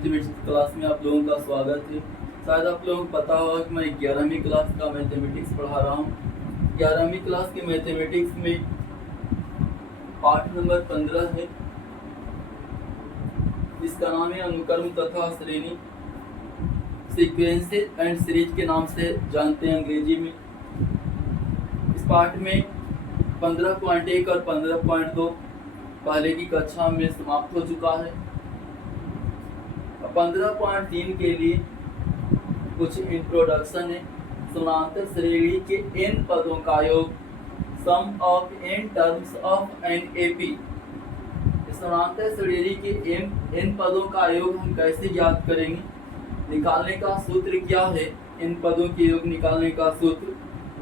Mathematics class में आप लोगों का स्वागत है। शायद आप लोगों को पता होगा कि मैं 11वीं क्लास का मैथमेटिक्स पढ़ा रहा हूँ। 11वीं क्लास के मैथमेटिक्स में पाठ नंबर 15 है, जिसका नाम है अनुक्रम तथा श्रेणी, सीक्वेंसेस एंड सीरीज के नाम से जानते हैं अंग्रेजी में। इस पाठ में 15.1 और 15.2 पहले की कक्षा में समाप्त हो चुका है। 15.3 के लिए कुछ इंट्रोडक्शन है। समानांतर श्रेणी के n पदों का योग, sum of n terms of N AP. समानांतर श्रेणी के n पदों का योग हम कैसे ज्ञात करेंगे, निकालने का सूत्र क्या है, इन पदों के योग निकालने का सूत्र,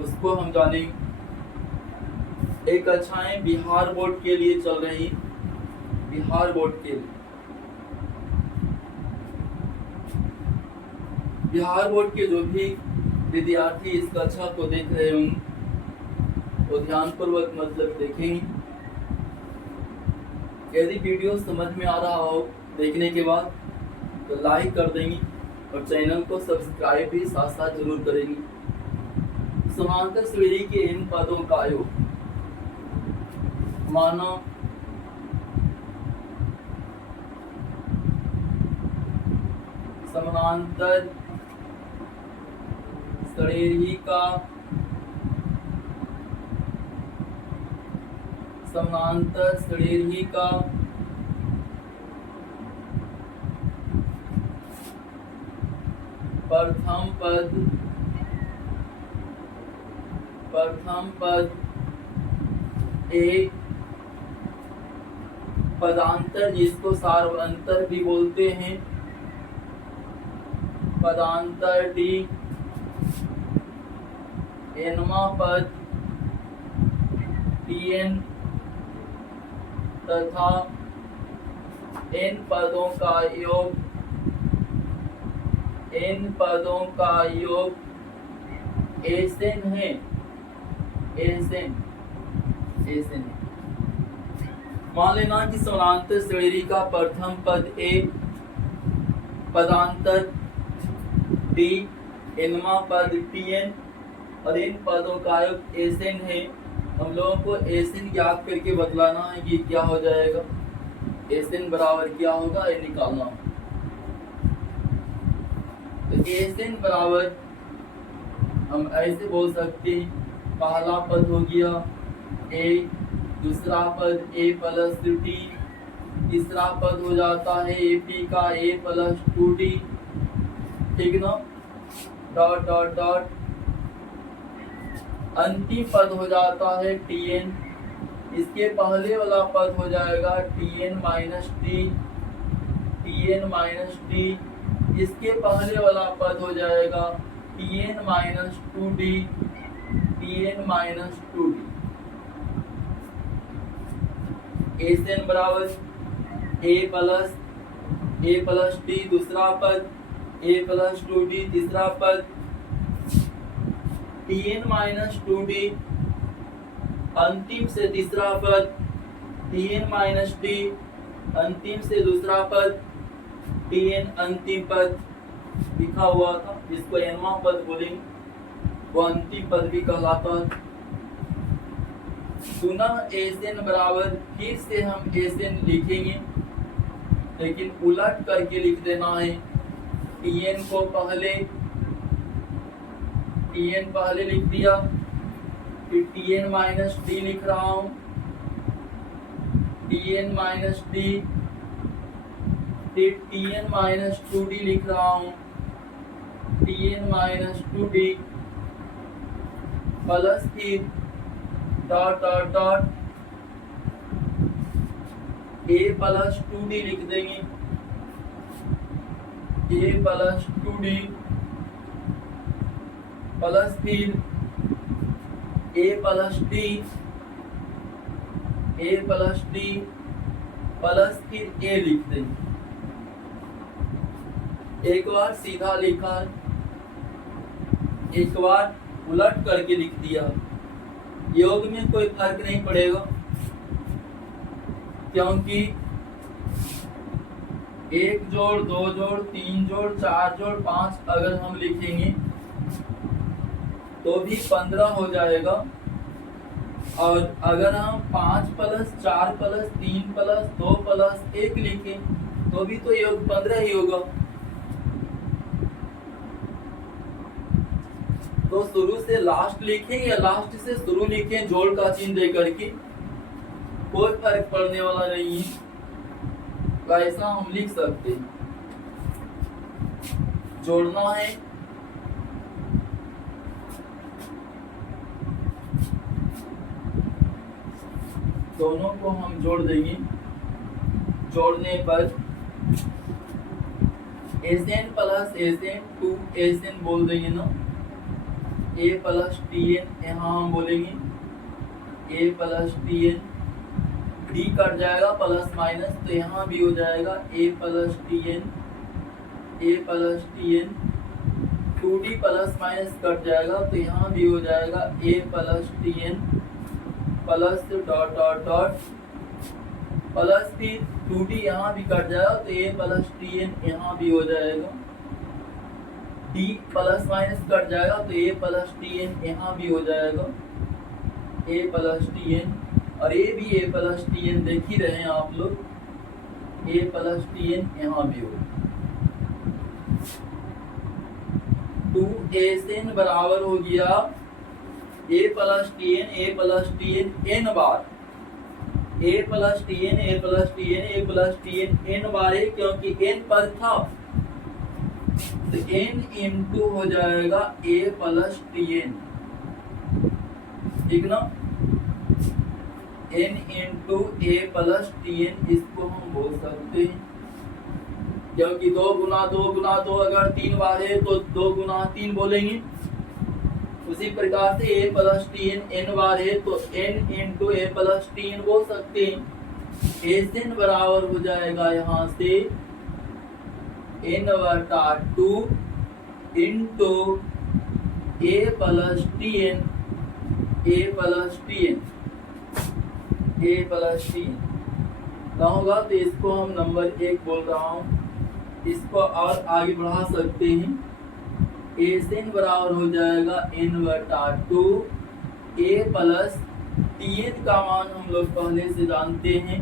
उसको हम जानेंगे। एक कक्षाएं बिहार बोर्ड के लिए चल रही, बिहार बोर्ड के लिए। बिहार बोर्ड के जो भी विद्यार्थी इस कक्षा को देख रहे होंगे वो ध्यानपूर्वक मतलब देखेंगे। यदि वीडियो समझ में आ रहा हो देखने के बाद तो लाइक कर देंगे और चैनल को सब्सक्राइब भी साथ साथ जरूर करेंगे। समानांतर श्रेणी के इन पदों का योग, माना समानांतर श्रेणी का प्रथम पद एक पदांतर, जिसको सार्वंतर भी बोलते हैं, पदांतर डी, एनवा पद Tn तथा n पदों का योग Sn है, Sn। मान लेना कि समानांतर श्रेणी का प्रथम पद A, पदांतर D, nवा पद Tn और इन पदों का योग Sn है। हम लोगों को Sn ज्ञात करके बतलाना है कि क्या हो जाएगा, Sn बराबर क्या होगा ये निकालना। तो Sn बराबर हम ऐसे बोल सकते हैं, पहला पद हो गया A, दूसरा पद A प्लस D, तीसरा पद हो जाता है AP का A प्लस 2D, ठीक ना, डॉट डॉट डॉट। अंतिम पद हो जाता है Tn, इसके पहले वाला पद हो जाएगा Tn माइनस D, इसके पहले वाला पद हो जाएगा Tn माइनस 2D, Sn बराबर A प्लस D, दूसरा पद A प्लस 2D, तीसरा पद Tn माइनस 2D, अंतिम से तीसरा पद Tn माइनस D, अंतिम से दूसरा पद Tn, अंतिम पद लिखा हुआ था जिसको nवां पद बोलेंगे, वो अंतिम पद भी कहलाता है। पुनः Sn बराबर, फिर से हम Sn लिखेंगे, लेकिन उलट करके लिख देना है। Tn को पहले लिख दिया, फिर Tn माइनस D लिख रहा हूँ, Tn माइनस D, फिर Tn माइनस 2D लिख रहा हूँ, Tn माइनस 2D प्लस फिर dot dot dot A plus 2D लिख देंगे, A प्लस 2D प्लस फिर A प्लस D प्लस फिर A लिख देंगे। एक बार सीधा लिखा, एक बार उलट करके लिख दिया। योग में कोई फर्क नहीं पड़ेगा, क्योंकि एक जोड़, दो जोड़, तीन जोड़, चार जोड़, पांच अगर हम लिखेंगे तो भी 15 हो जाएगा। और अगर हम 5 प्लस 4 प्लस 3 प्लस 2 प्लस 1 लिखें तो भी तो योग 15 ही होगा। तो शुरू से लास्ट लिखें या लास्ट से शुरू लिखें जोड़ का चिन्ह दे करके, कोई फर्क पड़ने वाला नहीं है। तो ऐसा हम लिख सकते हैं। जोड़ना है दोनों को हम जोड़ देंगे। जोड़ने पर एसएन प्लस एसएन 2 एसएन बोल देंगे ना। ए प्लस टी एन यहाँ हम बोलेंगे A plus T N. D cut जाएगा प्लस माइनस तो यहाँ भी हो जाएगा A plus T N. A plus T N 2d plus minus cut जाएगा तो यहाँ भी हो जाएगा A plus T N plus dot dot dot plus फिर 2d यहाँ भी कट जाएगा तो ए प्लस टी एन यहाँ भी हो जाएगा। d प्लस माइनस कट जाएगा तो ए प्लस टी एन यहाँ भी हो जाएगा ए प्लस टी एन। और ये भी ए प्लस टी एन देख ही रहे हैं आप लोग, ए प्लस टी एन यहाँ भी हो। 2 बराबर हो गया A plus T N N बार। A plus T N A plus T N A plus T N N बार है क्योंकि एन पर था तो एन इंटू हो जाएगा ए प्लस टी एन, ठीक ना। N into A plus T N इसको हम बोल सकते हैं क्योंकि 2 गुना 2 गुना 2 अगर 3 बार है तो 2 गुना 3 बोलेंगे। उसी प्रकार से ए प्लस टी एन एन बार है तो N into A plus T N बोल सकते हैं। एस एन बराबर हो जाएगा यहाँ से एन बटा 2 into A plus T N A plus T N A plus T N ना होगा तो इसको हम नंबर 1 बोल रहा हूँ। इसको और आगे बढ़ा सकते हैं। एस एन बराबर हो जाएगा एन बटा 2 ए प्लस टी एन का मान हम लोग पहले से जानते हैं।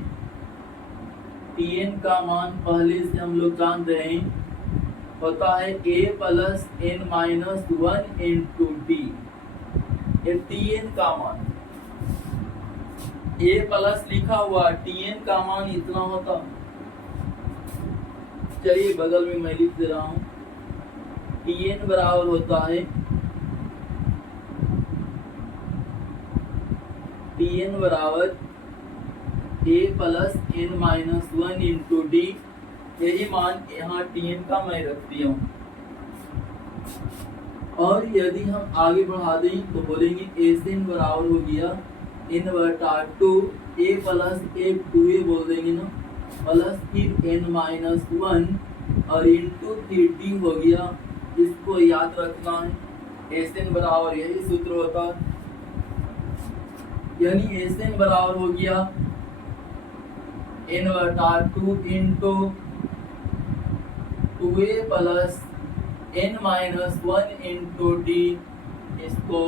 टी एन का मान पहले से हम लोग जान रहे हैं, होता है A plus N minus 1 into D. ये टी एन का मान ए प्लस लिखा हुआ टी एन का मान इतना होता। चलिए बगल में मैं लिख दे रहा हूँ। टी एन बराबर होता है टी एन बराबर A plus N minus 1 into D. यही मान यहाँ टी एन का मैं रख दिया हूँ। और यदि हम आगे बढ़ा दें तो बोलेंगे एस एन बराबर हो गया एन बटा 2 ए प्लस एक 2a बोल देंगे ना प्लस फिर एन माइनस 1 और इंटू फिर डी हो गया। इसको याद रखना है। एस एन बराबर यही सूत्र होता है, यानी एस एन बराबर हो गया एन बटा 2 into 2a plus N minus 1 into D. इसको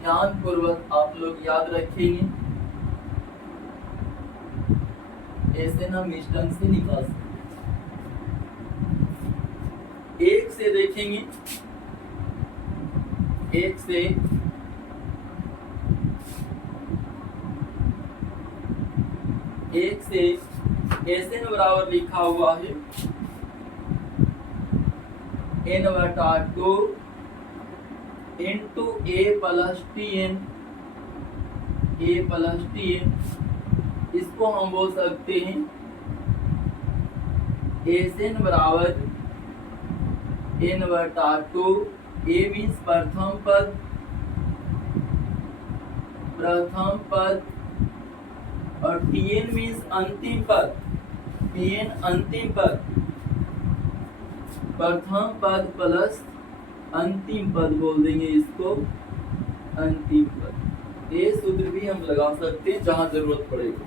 ध्यान पूर्वक आप लोग याद रखेंगे। ऐसे हम मिश्रण से निकाल सकते। एक से देखेंगे, एक से एस एन बराबर लिखा हुआ है एन बटा 2 into A plus T N A plus T N. इसको हम बोल सकते हैं एस एन बराबर एन बटा 2 ए मीन्स प्रथम पद और टी एन मीन्स अंतिम पद। टी एन अंतिम पद, प्रथम पद प्लस अंतिम पद बोल देंगे इसको अंतिम पद। ये सूत्र भी हम लगा सकते हैं जहां जरूरत पड़ेगी।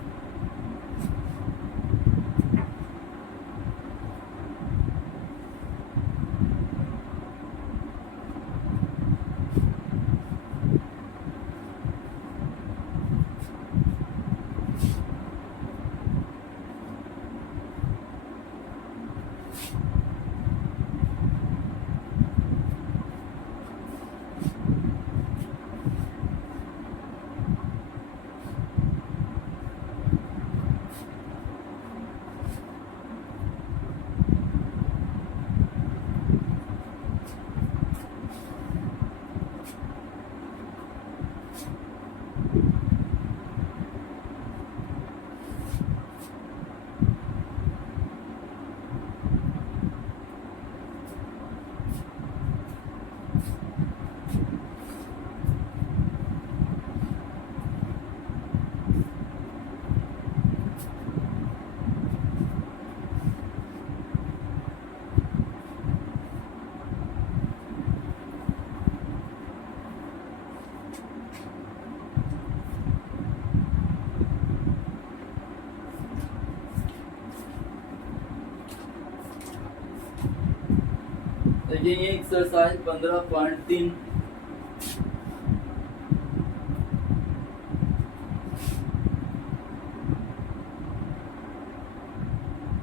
देखिए एक्सरसाइज 15.3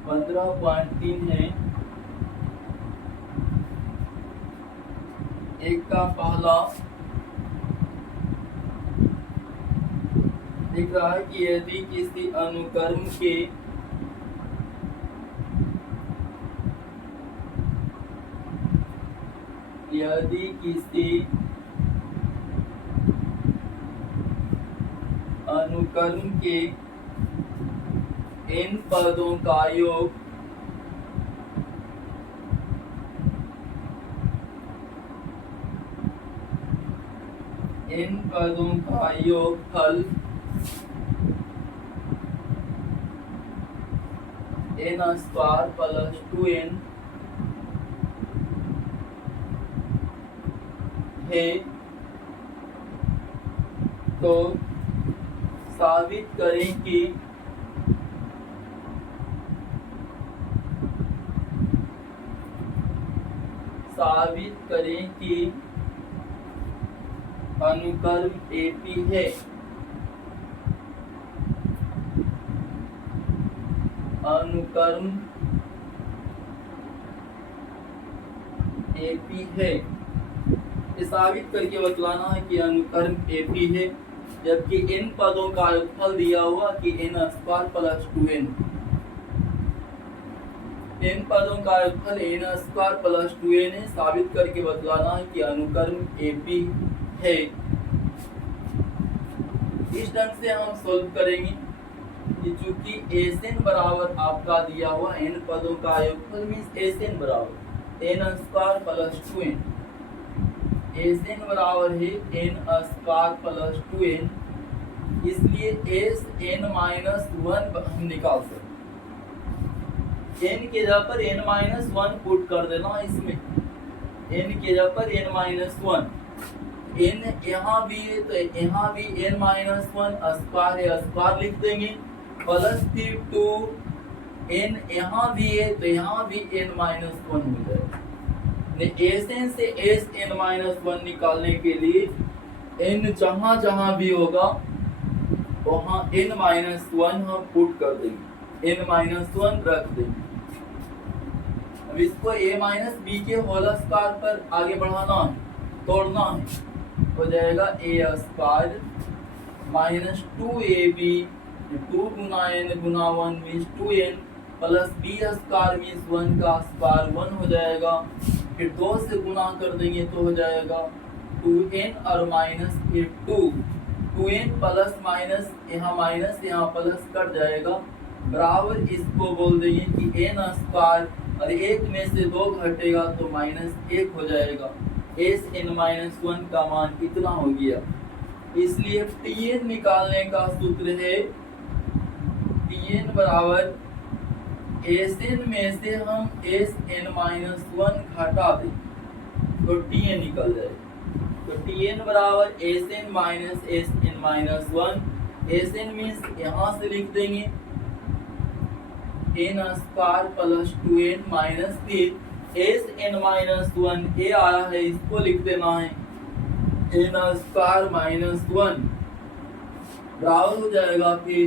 15.3 है। एक का पहला दिख रहा है कि यदि किसी अनुक्रम के यदि किसी अनुक्रम के n पदों का योग फल n स्क्वायर प्लस 2n है, तो साबित करें कि अनुक्रम AP है। अनुक्रम AP है, ये साबित करके बतलाना है कि अनुक्रम AP है, जबकि n पदों का योगफल दिया हुआ कि n square plus 2n। n पदों का योगफल n स्क्वायर प्लस 2n है, साबित करके बतलाना है कि अनुक्रम AP है। इस ढंग से हम सोल्व करेंगे कि चूंकि Sn बराबर आपका दिया हुआ n पदों का योगफल मीन्स Sn बराबर n square plus 2n। Sn बराबर है n स्क्वायर प्लस 2n, इसलिए Sn माइनस 1 हम निकाल सकते। n के जगह पर n-1 पुट कर देना इसमें, n के जगह पर n-1, n यहाँ भी है तो यहाँ भी n-1 स्क्वायर है, स्क्वायर लिख देंगे, प्लस फिर 2 n यहाँ भी है तो यहाँ भी n-1 हो जाएगा। Sn से Sn-1 निकालने के लिए n जहाँ जहाँ भी होगा वहाँ n-1 हम पुट कर देंगे, n-1 रख देंगे। अब इसको a माइनस बी के होल स्क्वायर पर आगे बढ़ाना है, तोड़ना है, हो जाएगा a square minus 2ab, 2 Guna n Guna 1 means 2n, plus b square means 1 का स्क्वायर 1 हो जाएगा, फिर 2 से गुना कर देंगे तो हो जाएगा 2n और माइनस फिर 2n प्लस माइनस यहाँ प्लस कट जाएगा, बराबर इसको बोल देंगे कि n स्क्वायर और 1 में से 2 घटेगा तो -1 हो जाएगा। Sn-1 का मान कितना हो गया, इसलिए Tn निकालने का सूत्र है Tn बराबर Sn में से हम Sn-1 घटा दें तो Tn निकल जाएगा। तो Tn बराबर Sn minus Sn-1, Sn means यहाँ से लिख देंगे n square plus 2n minus फिर Sn-1 a आया है, इसको लिख देना है n स्क्वायर माइनस 1 बराबर हो जाएगा फिर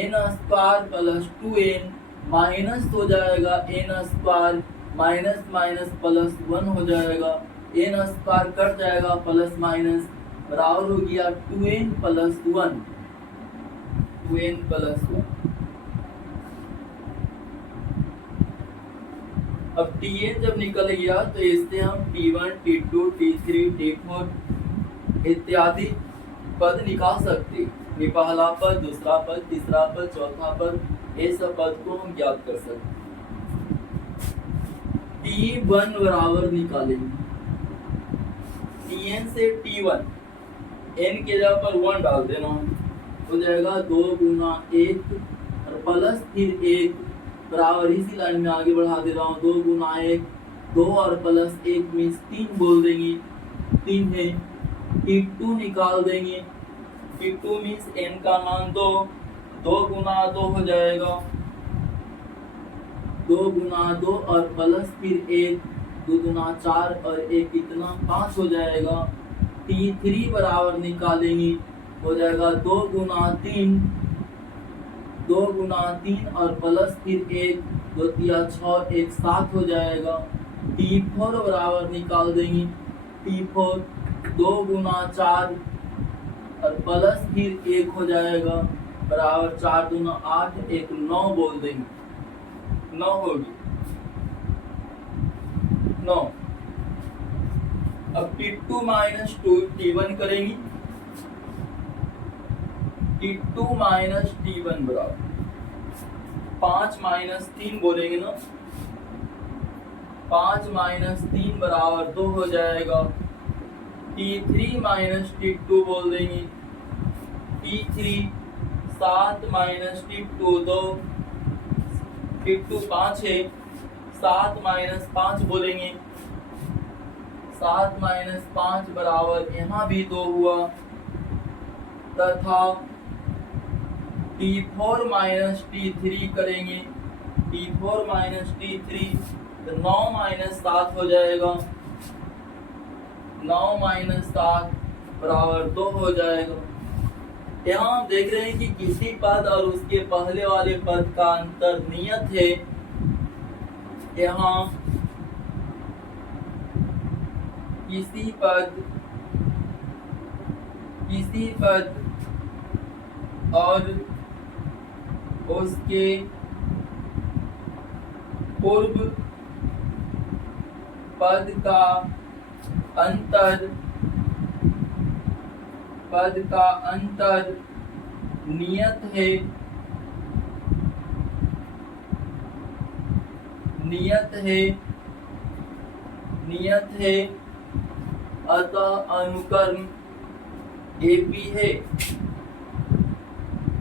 n square plus 2n minus हो जाएगा N square, minus minus plus 1 हो जाएगा, एन स्क्वायर कट जाएगा, प्लस माइनस बराबर हो गया 2n प्लस 1, 2n प्लस 1। अब Tn जब निकल गया तो इससे हम T1, T2, T3, T4 इत्यादि पद निकाल सकते, ये पहला पद, दूसरा पद, तीसरा पद, चौथा पद, ये सब पद को हम ज्ञात कर सकते। T1 बराबर निकालेंगे Tn से T1, n के जगह पर 1 डाल देना, हो जाएगा 2 गुना 1 और प्लस फिर 1 बराबर इसी लाइन में आगे बढ़ा दे रहा हूँ, 2 गुना 1 2 और प्लस 1 मीन्स 3 बोल देंगे, 3 है। T2 निकाल देंगे, T2 मीन्स n का मान 2, 2 गुना 2 हो जाएगा, 2 गुना 2 और प्लस फिर 1, 2 गुना 4 और 1 कितना 5 हो जाएगा। T3 बराबर निकालेंगे, हो जाएगा 2 गुना 3, 2 गुना 3 और प्लस फिर 1, 2 तिया 6, 1 7 हो जाएगा। T4 बराबर निकाल देंगे, T4 2 गुना 4 और प्लस फिर 1 हो जाएगा, बराबर 4 दूना 8, 1 9 बोल देंगे, 9 होगी 9। अब T2 माइनस 2 T1 करेंगी, T2 माइनस T1 बराबर 5 माइनस 3 बोलेंगे ना, 5 माइनस 3 बराबर 2 हो जाएगा। T3 माइनस T2 बोल देंगे, T3 7 माइनस T2 2, T2 5 है, 7 माइनस 5 बोलेंगे, 7 माइनस 5 बराबर यहाँ भी 2 हुआ, तथा T4 माइनस T3 करेंगे, T4 माइनस T3 तो 9 माइनस 7 हो जाएगा, 9 माइनस 7 बराबर 2 हो जाएगा। यहाँ हम देख रहे हैं कि किसी पद और उसके पहले वाले पद का अंतर नियत है। यहाँ किसी पद और उसके पूर्व पद का अंतर नियत है, अतः अनुकर्म AP है,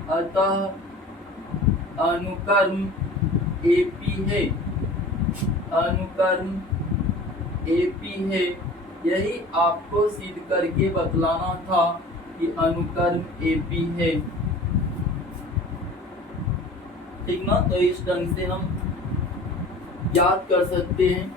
अतः अनुकर्म AP है, अनुकर्म AP है। यही आपको सिद्ध करके बतलाना था कि अनुकर्म AP है, ठीक ना। तो इस ढंग से हम याद कर सकते हैं।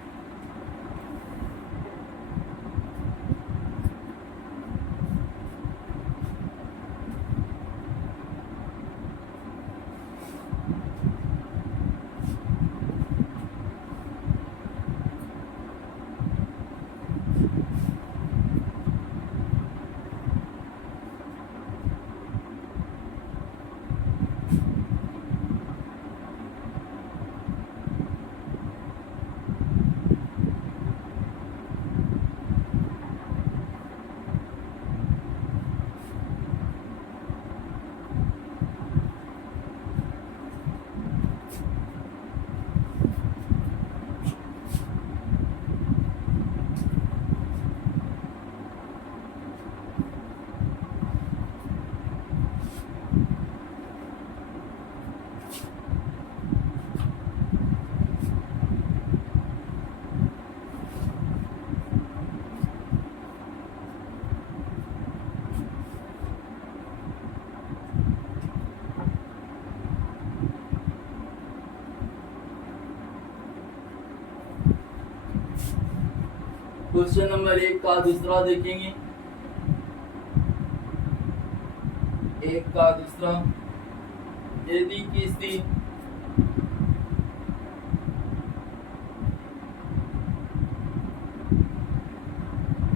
क्वेश्चन नंबर 1 का दूसरा देखेंगे। 1 का दूसरा, यदि किसी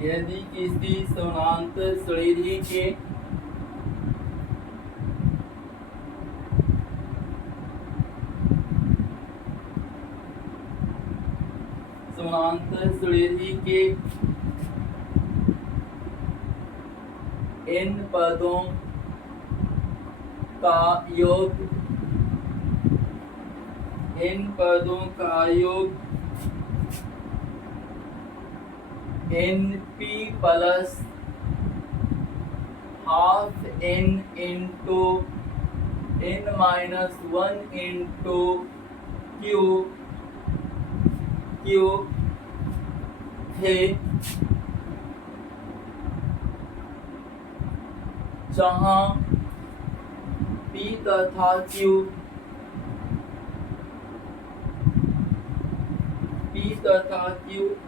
यदि किसी समानांतर श्रेणी के n पदों का योग np plus half n into n minus 1 into Q है, जहाँ p तथा q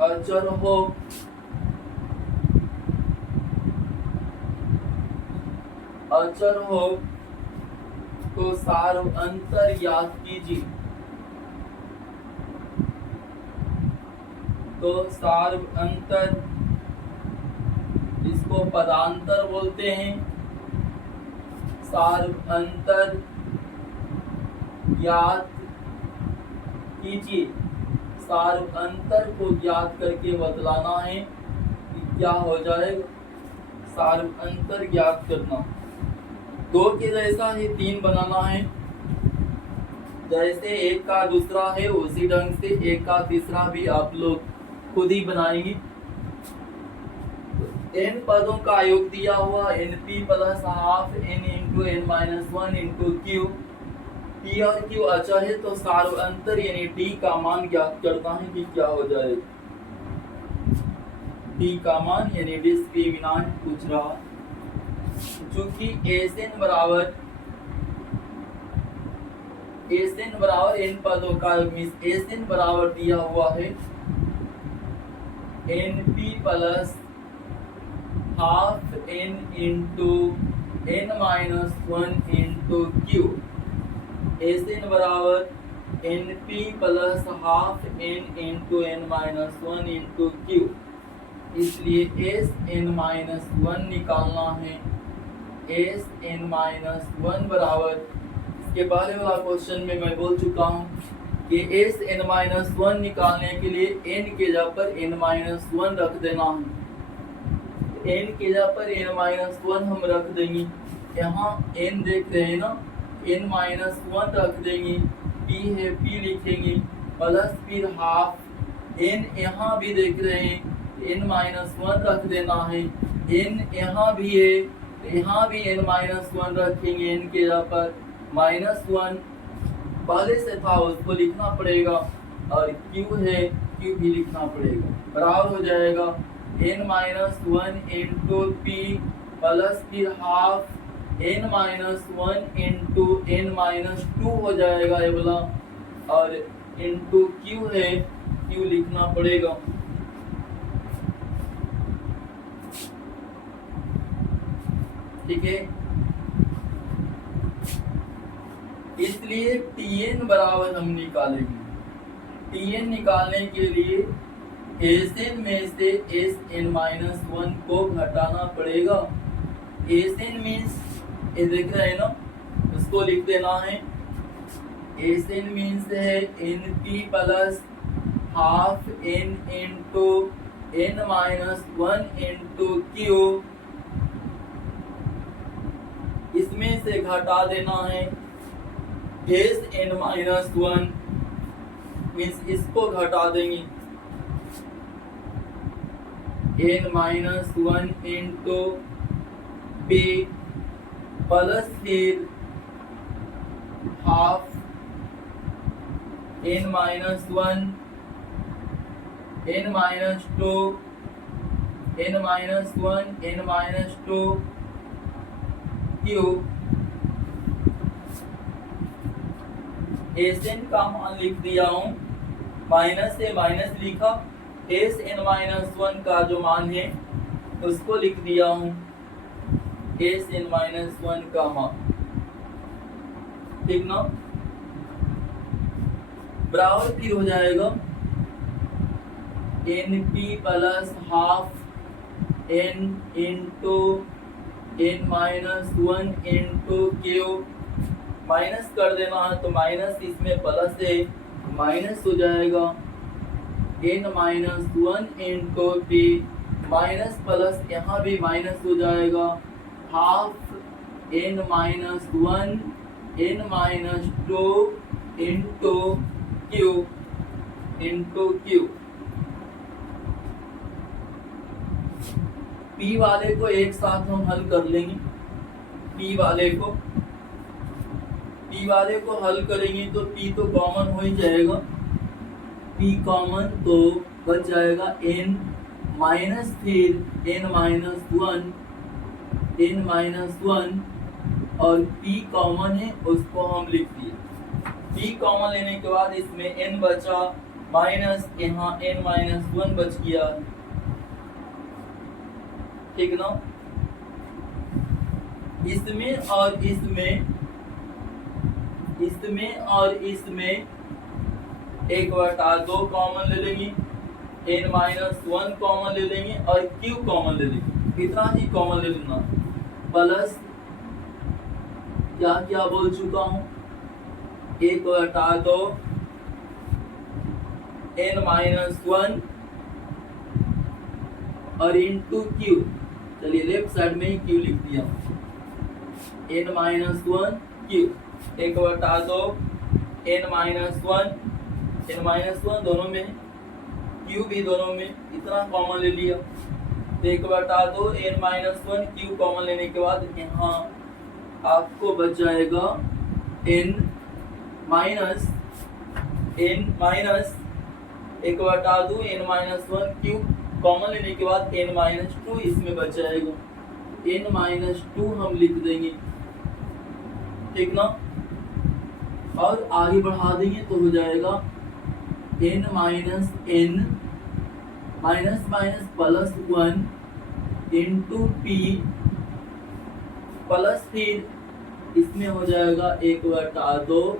अचर हो, तो सार्वअंतर ज्ञात कीजिए। तो सार्वअंतर, इसको पदांतर बोलते हैं। सार्वअंतर ज्ञात कीजिए। सार्वअंतर को ज्ञात करके बतलाना है कि क्या हो जाएगा। सार्वअंतर ज्ञात करना, 2 के जैसा ही 3 बनाना है। जैसे एक का दूसरा है उसी ढंग से एक का तीसरा भी आप लोग खुद ही बनाएंगे। n पदों का योग दिया हुआ np plus half n into n minus 1 into Q. p और q अचर है, तो सार्वअंतर यानी d का मान ज्ञात करना है कि क्या हो जाएगा। d का मान यानी डिस्क्रिमिनेंट पूछ रहा, चूंकि Sn बराबर n पदों का Sn बराबर दिया हुआ है np plus half n into n minus 1 into Q. Sn बराबर np plus half n into n minus 1 into Q. इसलिए Sn माइनस 1 निकालना है। Sn माइनस 1 बराबर, इसके पहले वाला क्वेश्चन में मैं बोल चुका हूँ कि Sn माइनस 1 निकालने के लिए n के जगह पर n माइनस 1 रख देना है। n के जगह पर n माइनस 1 हम रख देंगे। यहाँ n देख रहे हैं ना, n माइनस 1 रख देंगे, p है p लिखेंगे, प्लस फिर हाफ n यहाँ भी देख रहे हैं n माइनस 1 रख देना है। n यहाँ भी है, यहाँ भी n माइनस 1 रखेंगे, n के जगह पर माइनस 1 पहले से था उसको लिखना पड़ेगा, और q है q भी लिखना पड़ेगा। बराबर हो जाएगा n minus 1 into p plus फिर half n minus 1 into n minus 2 हो जाएगा ये वाला, और इंटू q है q लिखना पड़ेगा। ठीक है, इसलिए Tn बराबर हम निकालेंगे। Tn निकालने के लिए Sn में से Sn माइनस 1 को घटाना पड़ेगा। Sn मीन्स ये देख रहे हैं ना, उसको लिख देना है। Sn मीन्स है np plus half n into n minus 1 into Q. इसमें से घटा देना है Sn माइनस 1 मीन्स इसको घटा देंगे n minus 1 into p plus फिर half n minus 1 n minus 2 n minus 1 n minus 2 Q. Sn का मान लिख दिया हूँ, माइनस से माइनस लिखा, Sn माइनस 1 का जो मान है उसको लिख दिया हूँ, Sn माइनस 1 का मान। ठीक ना, बराबर फिर हो जाएगा np plus half n into n minus 1 into Q, minus कर देना है तो माइनस इसमें प्लस है, माइनस हो जाएगा n minus 1 into p, minus plus यहाँ भी माइनस हो जाएगा, half n minus 1 n minus 2 into Q p वाले को एक साथ हम हल कर लेंगे। p वाले को हल करेंगे तो p तो कॉमन हो ही जाएगा, p कॉमन तो बच जाएगा n माइनस फिर n माइनस 1 और p कॉमन है उसको हम लिख दिए। p कॉमन लेने के बाद इसमें n बचा माइनस यहाँ n माइनस 1 बच गया, ठीक ना। इसमें और इसमें 1/2 कॉमन ले लेंगे, n माइनस 1 कॉमन ले लेंगे और q कॉमन ले लेंगे, इतना ही कॉमन ले लेना। प्लस क्या क्या बोल चुका हूँ, 1/2 n माइनस 1 और इंटू क्यू, चलिए लेफ्ट साइड में ही क्यू लिख दिया, n minus 1 Q, 1/2 n minus 1 दोनों में, क्यू भी दोनों में, इतना कॉमन ले लिया। 1/2 n माइनस 1 क्यू कॉमन लेने के बाद यहाँ आपको बच जाएगा n minus 1/2 n minus 1 Q common लेने के बाद n माइनस 2 इसमें बच जाएगा, n माइनस 2 हम लिख देंगे, ठीक ना। और आगे बढ़ा देंगे तो हो जाएगा n minus n minus minus plus 1 into p plus फिर इसमें हो जाएगा 1/2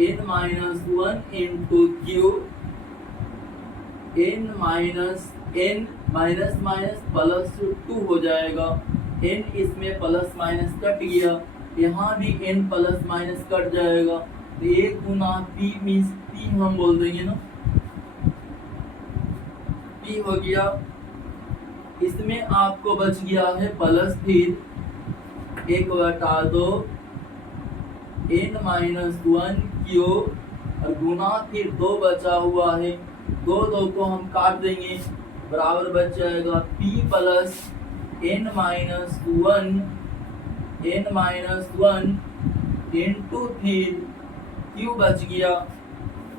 n minus 1 into Q, n minus minus plus 2 हो जाएगा, n इसमें प्लस माइनस कट गया, यहाँ भी n प्लस माइनस कट जाएगा, तो 1 गुना p मीन्स p हम बोल देंगे ना, p हो गया। इसमें आपको बच गया है प्लस फिर 1/2 n माइनस 1 क्यू और गुना फिर 2 बचा हुआ है, 2 को हम काट देंगे, बराबर बच जाएगा p plus n minus 1 into फिर q बच गया,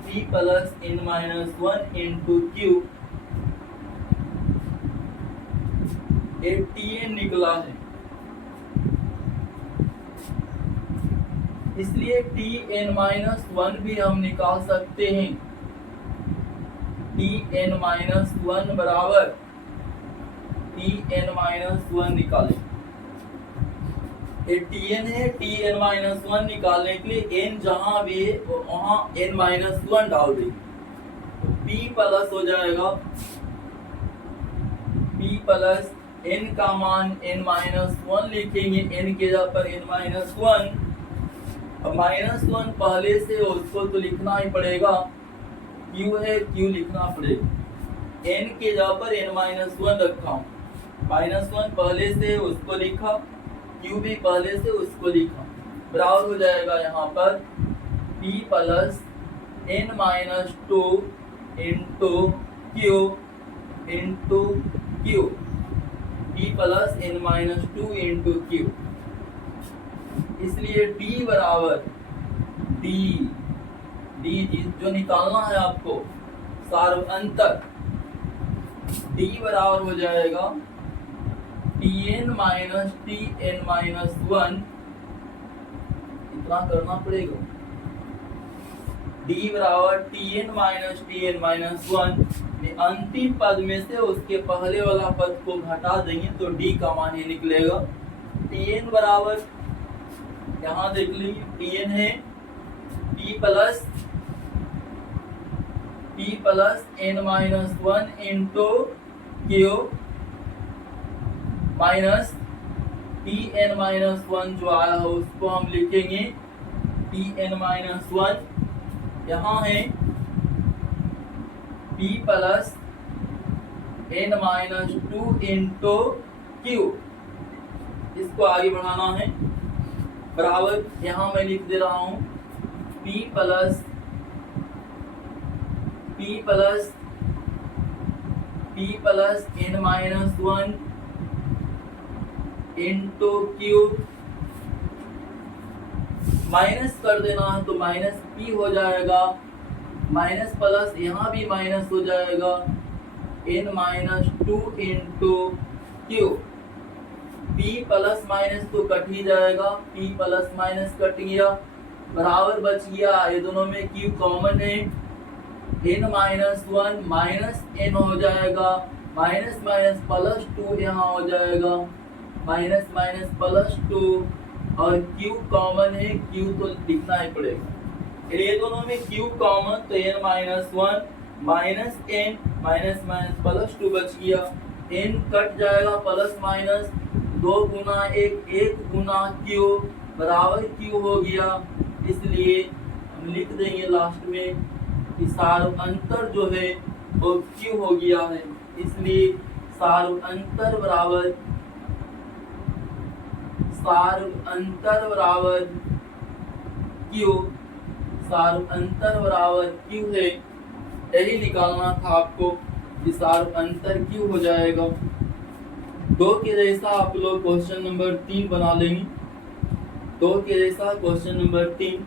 p plus n minus 1 into Q, Tn निकला है। इसलिए Tn माइनस 1 भी हम निकाल सकते हैं, Tn माइनस 1 बराबर Tn माइनस 1 निकालें, ये Tn है, Tn माइनस 1 निकालने के लिए n जहां भी है वहां n माइनस 1 डाल दें, तो p प्लस हो जाएगा, p प्लस n का मान n माइनस 1 लिखेंगे, n के जगह पर n माइनस 1, अब माइनस 1 पहले से उसको तो लिखना ही पड़ेगा, q है q लिखना पड़ेगा, n के जगह पर n माइनस 1 रखा हूँ, माइनस 1 पहले से उसको लिखा, q भी पहले से उसको लिखा, बराबर हो जाएगा यहाँ पर p plus n minus 2 into Q, p plus n minus 2 into Q, इसलिए d बराबर d जो निकालना है आपको सार्वअंतर, d बराबर हो जाएगा Tn माइनस 1, इतना करना पड़ेगा, d बराबर Tn माइनस 1, अंतिम पद में से उसके पहले वाला पद को घटा देंगे तो d का मान ये निकलेगा, Tn बराबर यहाँ देख लीजिए Tn है p plus n minus 1 into Q, minus P N minus one जो आया है उसको हम लिखेंगे पी एन माइनस वन। यहाँ है P plus N minus two into Q, इसको आगे बढ़ाना है बराबर, यहाँ मैं लिख दे रहा हूँ P plus N minus one into Q, minus कर देना है तो माइनस पी हो जाएगा, माइनस प्लस यहाँ भी माइनस हो जाएगा N minus two into Q. P plus minus तो कट ही जाएगा, P प्लस माइनस कट गया, बराबर बच गया ये दोनों में Q कॉमन है, n minus one minus n हो जाएगा, माइनस माइनस प्लस टू यहाँ हो जाएगा, माइनस माइनस प्लस टू, और Q कॉमन है, Q तो लिखना ही पड़ेगा। ये दोनों में Q कॉमन तो n minus one minus n minus minus plus two बच गया, n कट जाएगा प्लस माइनस, दो गुना एक गुना Q बराबर Q हो गया, इसलिए हम लिख देंगे लास्ट में कि सार्व अंतर जो है वो Q हो गया है, इसलिए सार्व अंतर बराबर Q, सार्व अंतर बराबर Q है, यही निकालना था आपको कि सार्व अंतर Q हो जाएगा। दो के जैसा आप लोग क्वेश्चन नंबर 3 बना लेंगे, दो के जैसा क्वेश्चन नंबर 3।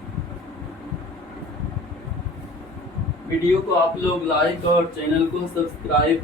वीडियो को आप लोग लाइक और चैनल को सब्सक्राइब